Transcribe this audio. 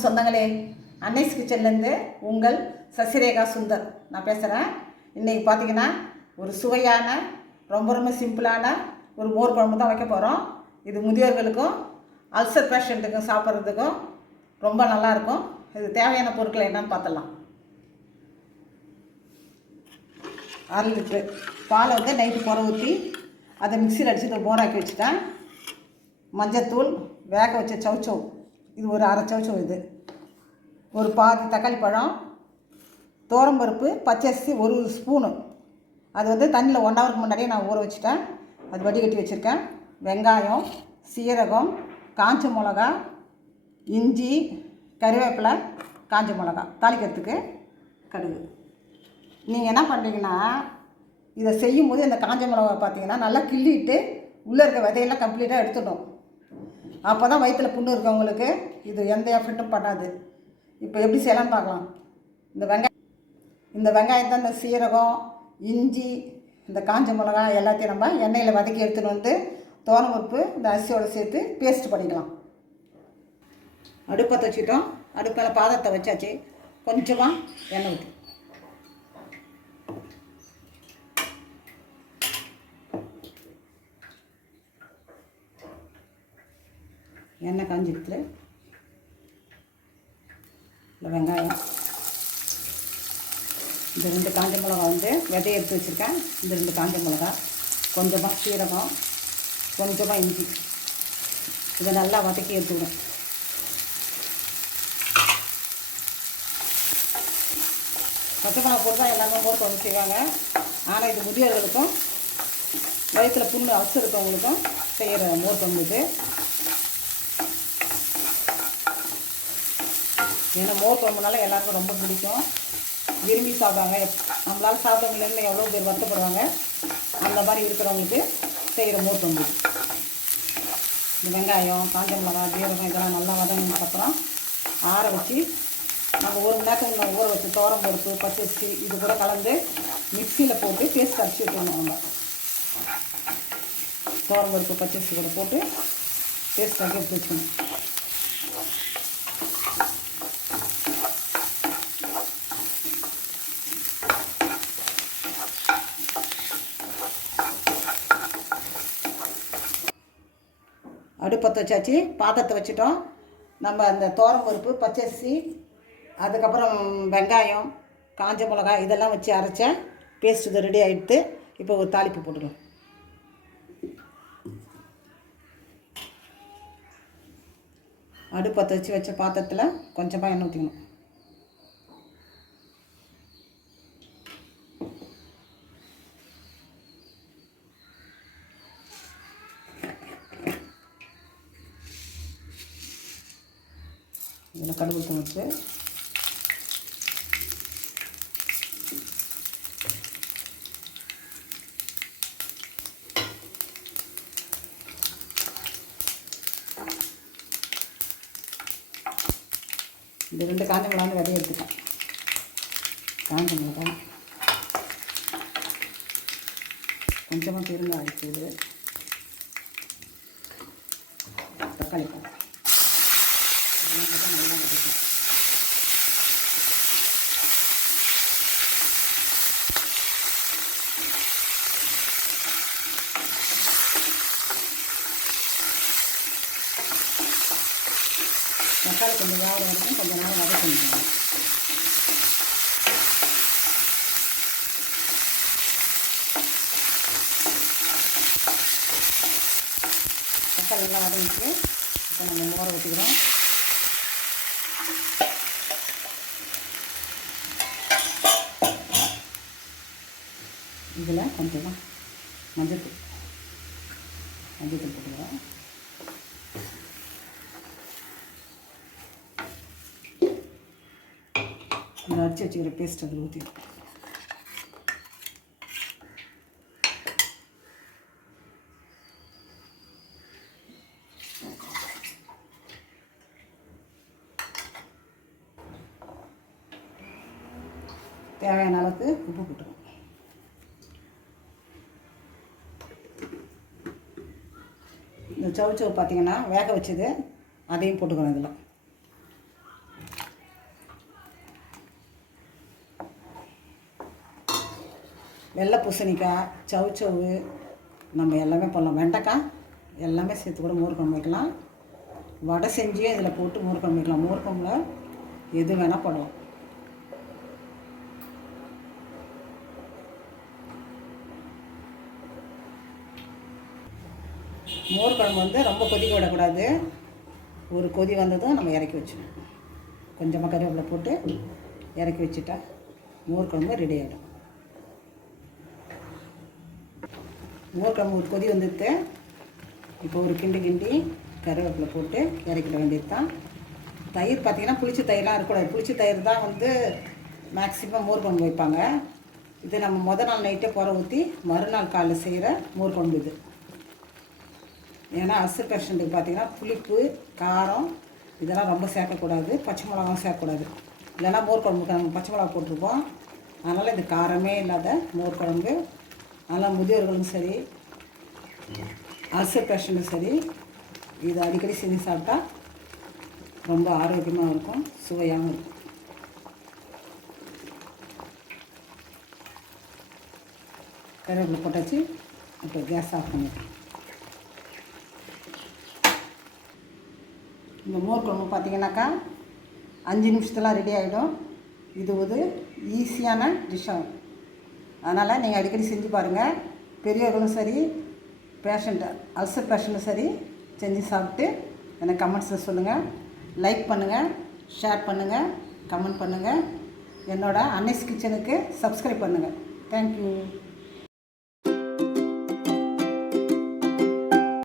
வணக்கம் சொந்தங்களே. அன்னைஸ் கிச்சன்லேருந்து உங்கள் சசிரேகா சுந்தர் நான் பேசுகிறேன். இன்றைக்கி பார்த்தீங்கன்னா ஒரு சுவையான ரொம்ப ரொம்ப சிம்பிளான ஒரு மோர் குழம்பு தான் வைக்க போகிறோம். இது முதியோர்களுக்கும் அல்சர் பேஷண்ட்டுக்கும் சாப்பிட்றதுக்கும் ரொம்ப நல்லாயிருக்கும். இது தேவையான பொருட்கள் என்னன்னு பார்த்துடலாம். 1/2 லிட்டரு பாலை வந்து நைட்டு புற ஊற்றி அதை மிக்சியில் அடித்து மோராக்கி வச்சுட்டேன். மஞ்சத்தூள், வேக வச்ச சவுச்சவ், இது ஒரு 1/2 சவுச்சவ், இது ஒரு பாதி தக்காளி பழம், தோரம்பருப்பு, பச்சரிசி 1 ஸ்பூனு, அது வந்து தண்ணியில் 1 ஹவருக்கு முன்னாடியே நான் ஊற வச்சுட்டேன். அது வடிகட்டி வச்சுருக்கேன். வெங்காயம், சீரகம், காஞ்ச மிளகா, இஞ்சி, கறிவேப்பிலை, காஞ்ச மிளகா, தாளிக்கிறதுக்கு கடுகு. நீங்கள் என்ன பண்ணுறீங்கன்னா, இதை செய்யும்போது இந்த காஞ்ச மிளகா பார்த்தீங்கன்னா நல்லா கிள்ளிட்டு உள்ளே இருக்க விதையெல்லாம் கம்ப்ளீட்டாக எடுத்துடும். அப்போ தான் வயிற்றில் புண்ணு இருக்கவங்களுக்கு இது எந்த எஃபெக்ட்டும் பண்ணாது. இப்போ எப்படி செய்யலாம்னு பார்க்கலாம். இந்த வெங்காயத்தை, இந்த சீரகம், இஞ்சி, இந்த காஞ்ச மிளகா எல்லாத்தையும் நம்ம எண்ணெயில் வதக்கி எடுத்துகிட்டு வந்து தோரம்பருப்பு இந்த அரிசியோடு சேர்த்து பேஸ்ட் பண்ணிக்கலாம். அடுப்பை வச்சுட்டோம். அடுப்பில் பாதத்தை வச்சாச்சு. கொஞ்சமாக எண்ணெய் ஊற்றி எண்ணெய் காஞ்சிடுத்துல இந்த வெங்காயம், இந்த 2 காஞ்ச மிளகா வந்து விதையை எடுத்து வச்சுருக்கேன். இந்த 2 காஞ்ச மிளகா, கொஞ்சமாக சீரகம், கொஞ்சமாக இஞ்சி, இதை நல்லா வதக்கி எடுத்துக்கணும். பச்சை மிளகா போட்டு தான் எல்லாமே மோர் குழம்பு செய்வாங்க. ஆனால் இது முதியோர்களுக்கும் வயிற்றில் புண்ணு அல்சர் இருக்கவங்களுக்கும் செய்கிற மோர் குழம்பு இது. ஏன்னா மோர் குழம்புனால எல்லாருக்கும் ரொம்ப பிடிக்கும், விரும்பி சாப்பிடுவாங்க. நம்மளால் சாப்பிட முடியலன்னு எவ்வளோ பேர் வருத்தப்படுவாங்க. அந்த மாதிரி இருக்கிறவங்களுக்கு செய்கிற மோர் குழம்பு. இந்த வெங்காயம், காஞ்ச மிளகா, ஜீரகம் இதெல்லாம் நல்லா வதங்கினதுக்கப்புறம் ஆற வச்சு நம்ம 1 மணி நேரத்துக்கு ஊற வச்சு தோரம்பருப்பு, பச்சரிசி இது கூட கலந்து மிக்சியில் போட்டு பேஸ்ட் அரைச்சி விட்டுணும். நம்ம தோரம்பருப்பு, பச்சரிசி கூட போட்டு பேஸ்ட் அரைச்சி எடுத்து வச்சுக்கணும். அடுப்பத்தை வச்சாச்சு. பாத்திரத்தை வச்சுட்டோம். நம்ம அந்த தோரம்பருப்பு, பச்சரிசி, அதுக்கப்புறம் வெங்காயம், காஞ்ச மிளகா இதெல்லாம் வச்சு அரைச்ச பேஸ்ட் இது ரெடி ஆகிடுது. இப்போ ஒரு தாளிப்பு போட்டுக்கலாம். அடுப்பத்தை வச்ச பாத்திரத்தில் கொஞ்சமாக எண்ணெய் ஊற்றிக்கணும். இதில் கடுகு வச்சு இந்த 2 காஞ்ச மிளகாய் விதைய எடுத்துக்கேன். காஞ்ச மிளகாய், கொஞ்சமாக பெருங்காயம் தூள், தக்காளி பழம் நல்லா வதக்கும். தக்காளி கொஞ்சம் வேறு வரைக்கும் கொஞ்சம் நேரம் வதக்கணும். தக்காளி எல்லாம் வதங்கிட்டு இப்போ நம்ம மோரை ஊற்றிக்கிறோம். இதில் கொஞ்சமாக மஞ்சத்தூள் போட்டுக்கிறோம். இந்த அரைச்சி வச்சுக்கிற பேஸ்ட் அதில் ஊற்றி தேவையான அளவுக்கு உப்பு போட்டுருவோம். இந்த சவுச்சவு பார்த்திங்கன்னா வேக வச்சது அதையும் போட்டுக்கணும். இதில் வெள்ளை பூசணிக்காய், சவுச்சவு, நம்ம எல்லாமே போடலாம். வெண்டைக்காய் எல்லாமே சேர்த்து கூட மோர் குழம்பு வைக்கலாம். வடை செஞ்சே இதில் போட்டு மோர் குழம்பு வைக்கலாம். மோர் குழம்புல எது வேணால் போடலாம். மோர் குழம்பு வந்து ரொம்ப கொதிக்க விடக்கூடாது. ஒரு கொதி வந்ததும் நம்ம இறக்கி வச்சிடணும். கொஞ்சமாக கருவேப்பிலை போட்டு இறக்கி வச்சுட்டா மோர் குழம்பு ரெடி ஆகிடும். மோர் குழம்பு ஒரு கொதி வந்துட்டு இப்போ ஒரு கிண்டி கருவேப்பிலை போட்டு இறக்கிட வேண்டியது தான். தயிர் பார்த்திங்கன்னா புளிச்ச தயிர்லாம் இருக்கக்கூடாது. புளிச்ச தயிர் தான் வந்து மேக்ஸிமம் மோர் குழம்பு வைப்பாங்க. இது நம்ம முதல் நாள் நைட்டே புற ஊற்றி மறுநாள் காலைல செய்கிற மோர் குழம்பு இது. ஏன்னா அல்சர் பேஷண்ட்டுக்கு பார்த்திங்கன்னா புளிப்பு, காரம் இதெல்லாம் ரொம்ப சேர்க்கக்கூடாது. பச்சை மிளகாவும் சேர்க்கக்கூடாது. இல்லைன்னா மோர் குழம்புக்கு நம்ம பச்சை மிளகா போட்டிருப்போம். அதனால் இது காரமே இல்லாத மோர் குழம்பு. அதனால் முதியோர்களும் சரி, அல்சர் பேஷண்ட்டும் சரி, இது அடிக்கடி செஞ்சு சாப்பிட்டா ரொம்ப ஆரோக்கியமாக இருக்கும், சுவையாகவும் இருக்கும். கருவேப்பிலை போட்டாச்சு. இப்போ கேஸ் ஆஃப் பண்ணிக்கலாம். இந்த மோர் குழம்பு பார்த்திங்கனாக்கா 5 நிமிஷத்தில் ரெடி ஆகிடும். இது ஒரு ஈஸியான டிஷ்ஷாகும். அதனால் நீங்கள் அடிக்கடி செஞ்சு பாருங்கள். பெரியவர்களும் சரி, பேஷண்ட்டு அல்சர் பேஷண்ட்டும் சரி செஞ்சு சாப்பிட்டு எனக்கு கமெண்ட்ஸில் சொல்லுங்கள். லைக் பண்ணுங்கள், ஷேர் பண்ணுங்கள், கமெண்ட் பண்ணுங்கள். என்னோடய அன்னைஸ் கிச்சனுக்கு சப்ஸ்கிரைப் பண்ணுங்கள். தேங்க்யூ.